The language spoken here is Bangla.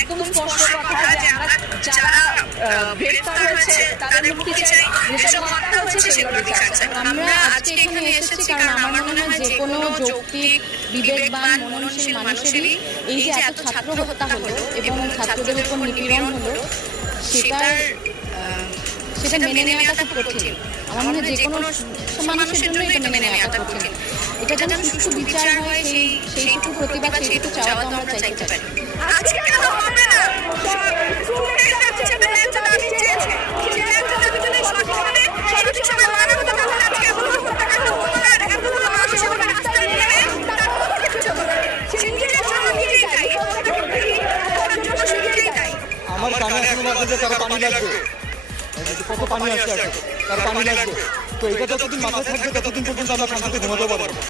একদম স্পষ্ট কথা যে আমরা যারা গ্রেফতার হয়েছে তাদের মুক্তি চাই, যেসব হত্যা হচ্ছে সেগুলো বিচার চাই। আমরা আজকে এখানে এসেছি কারণ আমার মনে হয় যে কোনো যৌক্তিক বিবেকবান মননশীল মানুষেরই এই যে এত ছাত্র হত্যা হলো এবং ছাত্রদের উপর নিপীড়ন হলো সেটা মেনে নেওয়াটা খুব কঠিন। আমার মনে হয় যে কোনো মানুষের জন্য এটা মেনে নেওয়াটা কঠিন। এটা যেন সুষ্ঠু বিচার হয় সেইটুকু প্রতিবাদ, সেইটুকু চাওয়া তো আমরা চাইতে পারি। আমার কানে এখনো বাজে যে তার পানি লাগবে, কত পানি আসছে, তার পানি লাগবে। তো এটা যতদিন মাথায় থাকবে ততদিন পর্যন্ত আমরা শান্তিতে ঘুমাতে পারবো।